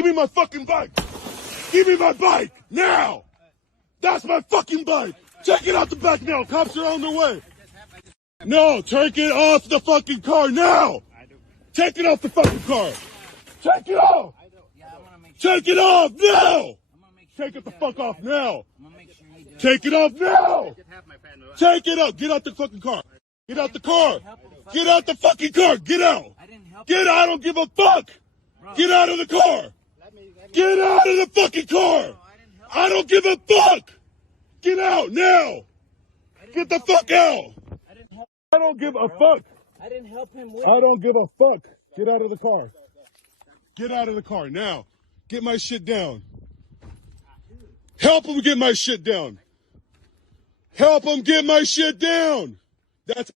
Give me my fucking bike. Give me my bike now. That's my fucking bike. Take it out the back now. Cops are on the way. No, take it off the fucking car now. Take it off the fucking car. Take it off. Take it off now. Take it the fuck off now. Take it off now. Take it off. Get out the fucking car. Get out the car. Get out the fucking car. Get out. Get out. I don't give a fuck. Get out of the car. Get out of the fucking car. I don't give a fuck. Get out now. Get the fuck out. I don't give a fuck. I didn't help him with I don't give a fuck. Get out of the car. Get out of the car now. Get my shit down. Help him get my shit down. Help him get my shit down. That's